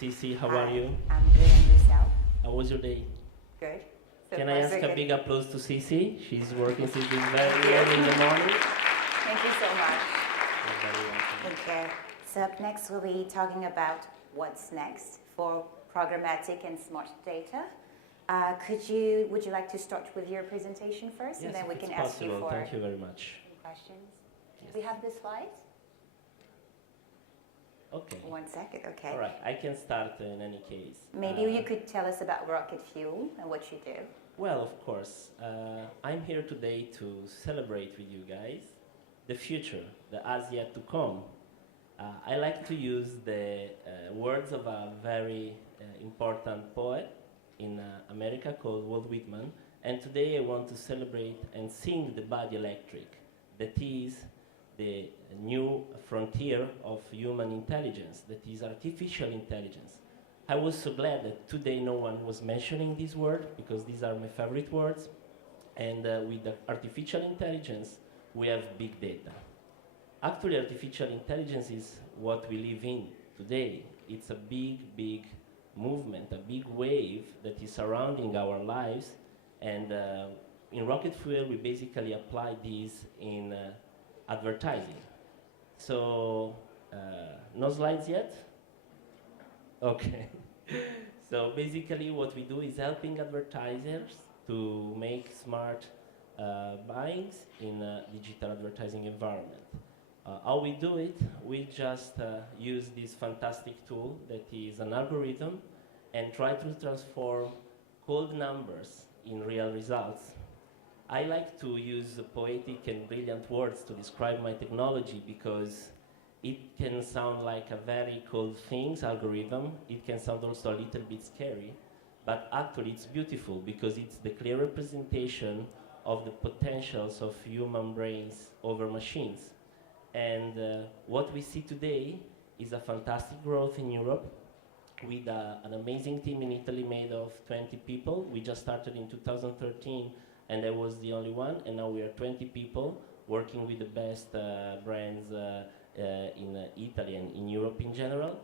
Cici, how are you? I'm good, and yourself? How was your day? Good. So Can I far, so ask a good. big applause to Cici? She's working since very early in the morning. Thank you so much. You're very welcome. Thank you. So up next, we'll be talking about what's next for programmatic and smart data. Would you like to start with your presentation first, Yes, and then we if can it's ask you possible. for Thank you very much. questions? Yes. We have the slides? Okay. 1 second, okay. All right, I can start in any case. Maybe you could tell us about rocket fuel and what you do. Well, of course. I'm here today to celebrate with you guys the future, the as yet to come. I like to use the words of a very important poet in America called Walt Whitman. And today I want to celebrate and sing the body electric, that is the new frontier of human intelligence, that is artificial intelligence. I was so glad that today no one was mentioning this word, because these are my favorite words. And with the artificial intelligence, we have big data. Actually, artificial intelligence is what we live in today. It's a big, big movement, a big wave that is surrounding our lives. And in Rocket Fuel, we basically apply this in advertising. So, no slides yet? Okay. So basically what we do is helping advertisers to make smart buyings in a digital advertising environment. How we do it? We just use this fantastic tool that is an algorithm and try to transform cold numbers in real results. I like to use poetic and brilliant words to describe my technology because it can sound like a very cold things algorithm. It can sound also a little bit scary, but actually it's beautiful because it's the clear representation of the potentials of human brains over machines. And what we see today is a fantastic growth in Europe with an amazing team in Italy made of 20 people. We just started in 2013 and I was the only one, and now we are 20 people working with the best brands in Italy and in Europe in general.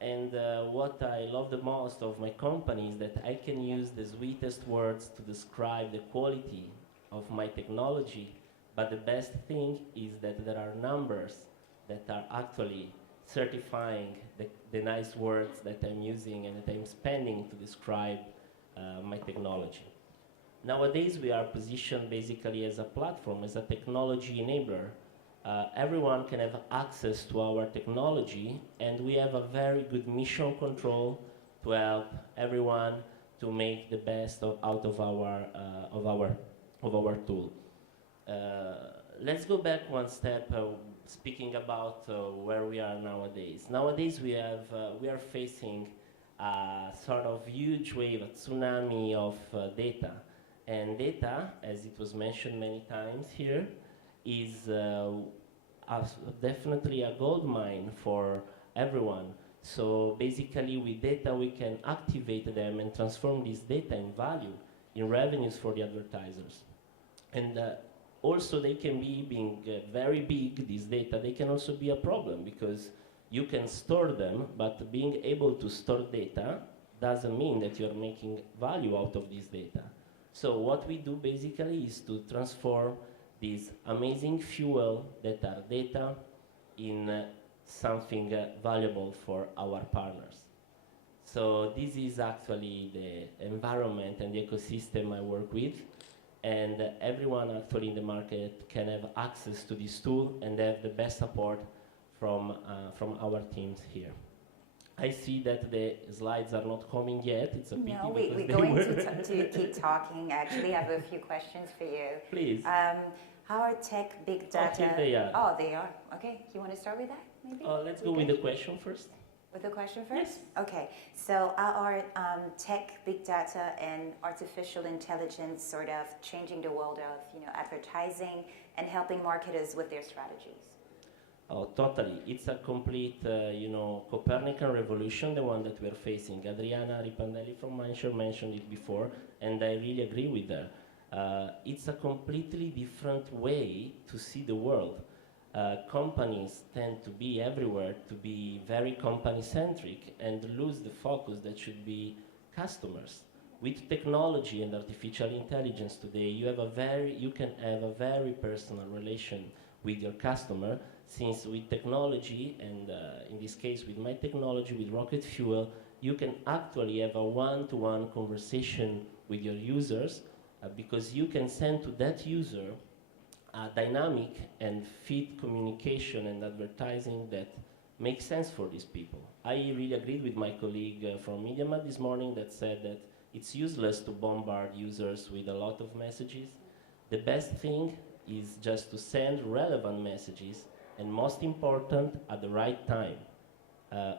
And what I love the most of my company is that I can use the sweetest words to describe the quality of my technology, but the best thing is that there are numbers that are actually certifying the nice words that I'm using and that I'm spending to describe my technology. Nowadays, we are positioned basically as a platform, as a technology enabler. Everyone can have access to our technology, and we have a very good mission control to help everyone to make the best out of our tool. Let's go back one step, speaking about where we are nowadays. Nowadays, we are facing a sort of huge wave, a tsunami of data. And data, as it was mentioned many times here, is definitely a gold mine for everyone. So basically with data we can activate them and transform this data in value, in revenues for the advertisers. And also they can be, being very big, these data, they can also be a problem because you can store them, but being able to store data doesn't mean that you're making value out of this data. So what we do basically is to transform this amazing fuel that are data in something valuable for our partners. So this is actually the environment and the ecosystem I work with, and everyone actually in the market can have access to this tool and have the best support from our teams here. I see that the slides are not coming yet. It's a pity. No, we're going to keep talking. Actually, I have a few questions for you. Please. How are tech, big data? Oh, here they are. Oh, they are. Okay. You want to start with that, maybe? Let's go with the question first. With the question first? Yes. Okay. So are tech, big data, and artificial intelligence sort of changing the world of advertising and helping marketers with their strategies? Oh, totally. It's a complete, Copernican revolution, the one that we're facing. Adriana Ripandelli from Mindshare mentioned it before, and I really agree with her. It's a completely different way to see the world. companies tend to be everywhere, to be very company-centric and lose the focus that should be customers. With technology and artificial intelligence today, you can have a very personal relation with your customer, since with technology, and in this case with my technology, with Rocket Fuel, you can actually have a one-to-one conversation with your users, because you can send to that user a dynamic and fit communication and advertising that makes sense for these people. I really agreed with my colleague from MediaMart this morning that said that it's useless to bombard users with a lot of messages. The best thing is just to send relevant messages, and most important, at the right time.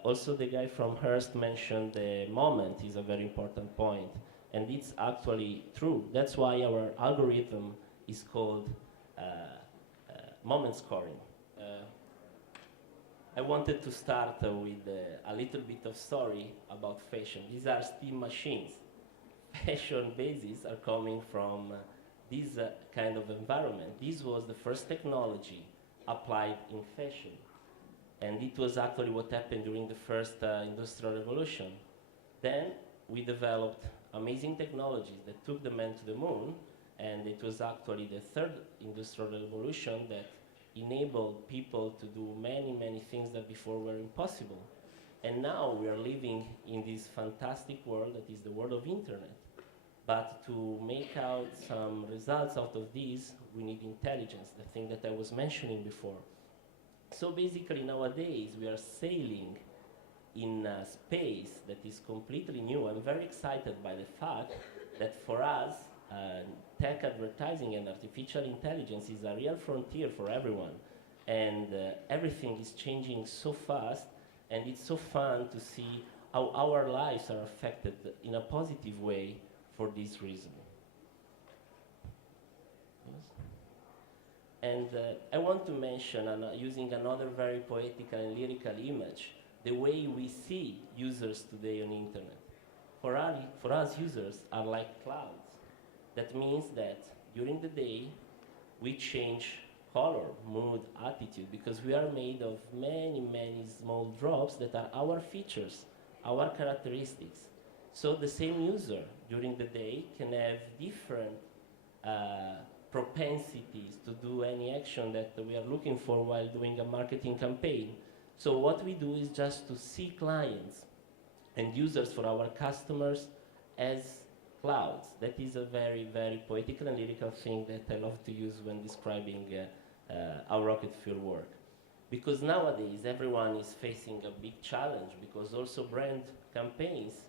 Also, the guy from Hearst mentioned the moment is a very important point, and it's actually true. That's why our algorithm is called moment scoring. I wanted to start with a little bit of story about fashion. These are steam machines. Fashion bases are coming from this kind of environment. This was the first technology applied in fashion. And it was actually what happened during the first industrial revolution. Then we developed amazing technologies that took the man to the moon, and it was actually the third industrial revolution that enabled people to do many, many things that before were impossible. And now we are living in this fantastic world that is the world of internet. But to make out some results out of this, we need intelligence, the thing that I was mentioning before. So basically nowadays we are sailing in a space that is completely new. I'm very excited by the fact that for us, tech advertising and artificial intelligence is a real frontier for everyone. And everything is changing so fast, and it's so fun to see how our lives are affected in a positive way for this reason. And I want to mention, using another very poetical and lyrical image, the way we see users today on internet. For us, users are like clouds. That means that during the day, we change color, mood, attitude, because we are made of many, many small drops that are our features, our characteristics. So the same user during the day can have different propensities to do any action that we are looking for while doing a marketing campaign. So what we do is just to see clients and users for our customers as clouds. That is a very, very poetical and lyrical thing that I love to use when describing our rocket fuel work. Because nowadays everyone is facing a big challenge, because also brand campaigns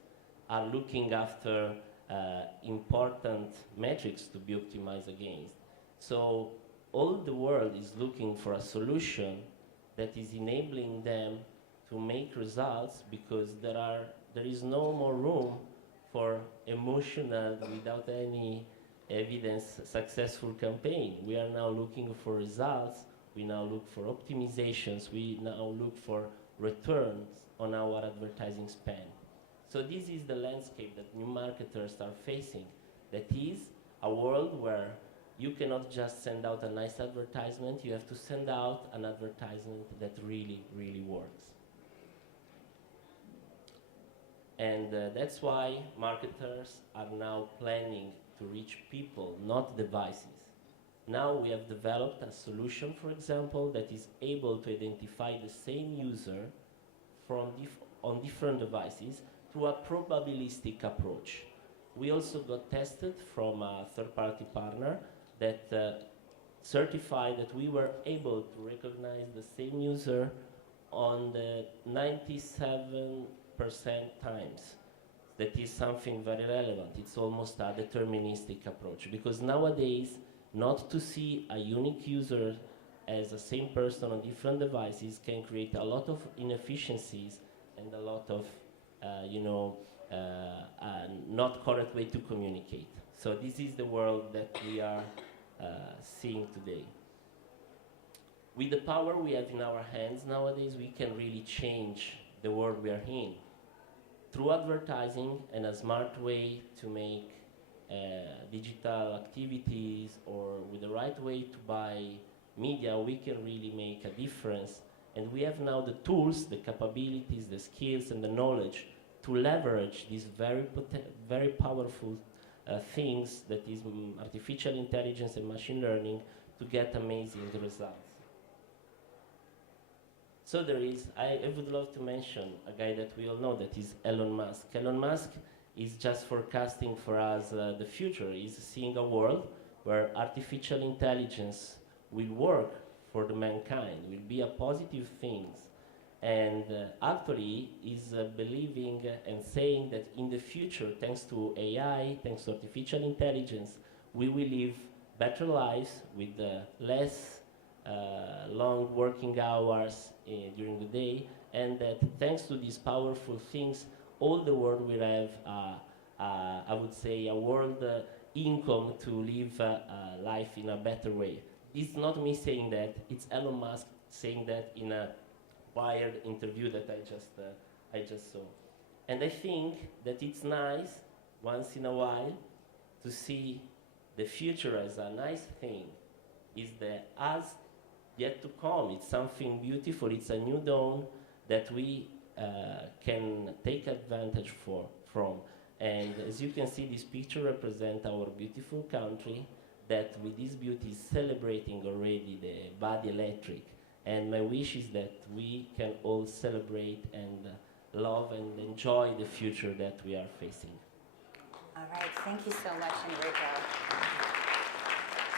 are looking after important metrics to be optimized against. So all the world is looking for a solution that is enabling them to make results, because there is no more room for emotional, without any evidence, successful campaign. We are now looking for results, we now look for optimizations, we now look for returns on our advertising spend. So this is the landscape that new marketers are facing. That is a world where you cannot just send out a nice advertisement, you have to send out an advertisement that really, really works. And that's why marketers are now planning to reach people, not devices. Now we have developed a solution, for example, that is able to identify the same user on different devices through a probabilistic approach. We also got tested from a third-party partner that certified that we were able to recognize the same user on the 97% times. That is something very relevant. It's almost a deterministic approach, because nowadays, not to see a unique user as the same person on different devices can create a lot of inefficiencies and a lot of not correct way to communicate. So this is the world that we are seeing today. With the power we have in our hands nowadays, we can really change the world we are in through advertising and a smart way to make digital activities, or with the right way to buy media, we can really make a difference. And we have now the tools, the capabilities, the skills, and the knowledge to leverage these very powerful things that is artificial intelligence and machine learning to get amazing results. So there is, I would love to mention a guy that we all know, that is Elon Musk. Elon Musk is just forecasting for us the future. He's seeing a world where artificial intelligence will work for the mankind, will be a positive thing. And actually is believing and saying that in the future, thanks to AI, thanks to artificial intelligence, we will live better lives with less long working hours during the day, and that thanks to these powerful things, all the world will have, I would say, a world income to live life in a better way. It's not me saying that, it's Elon Musk saying that in a Wired interview that I just saw. And I think that it's nice, once in a while, to see the future as a nice thing. Is the as yet to come. It's something beautiful, it's a new dawn that we can take advantage from. And as you can see, this picture represents our beautiful country that with this beauty is celebrating already the body electric. And my wish is that we can all celebrate and love and enjoy the future that we are facing. All right, thank you so much, Enrico.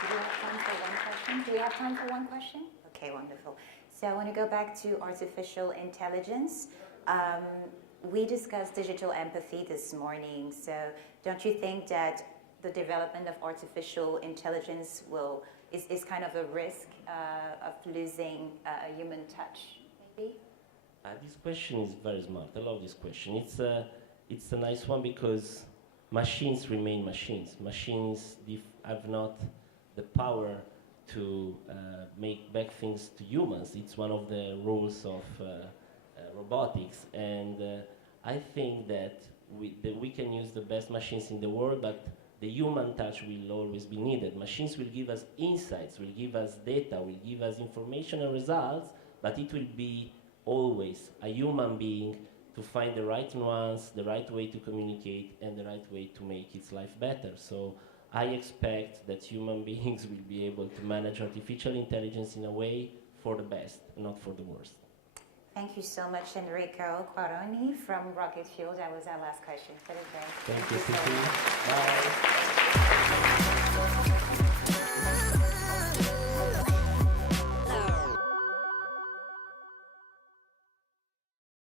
Do we have time for one question? Do we have time for one question? Okay, wonderful. So I want to go back to artificial intelligence. We discussed digital empathy this morning. So don't you think that the development of artificial intelligence is kind of a risk of losing a human touch, maybe? This question is very smart. I love this question. It's a nice one because machines remain machines. Machines have not the power to make back things to humans. It's one of the rules of robotics. And I think that we can use the best machines in the world, but the human touch will always be needed. Machines will give us insights, will give us data, will give us information and results, but it will be always a human being to find the right nuance, the right way to communicate, and the right way to make its life better. So I expect that human beings will be able to manage artificial intelligence in a way for the best, not for the worst. Thank you so much, Enrico Quaroni from Rocket Fuel. That was our last question for the day. Thank you so much. Bye.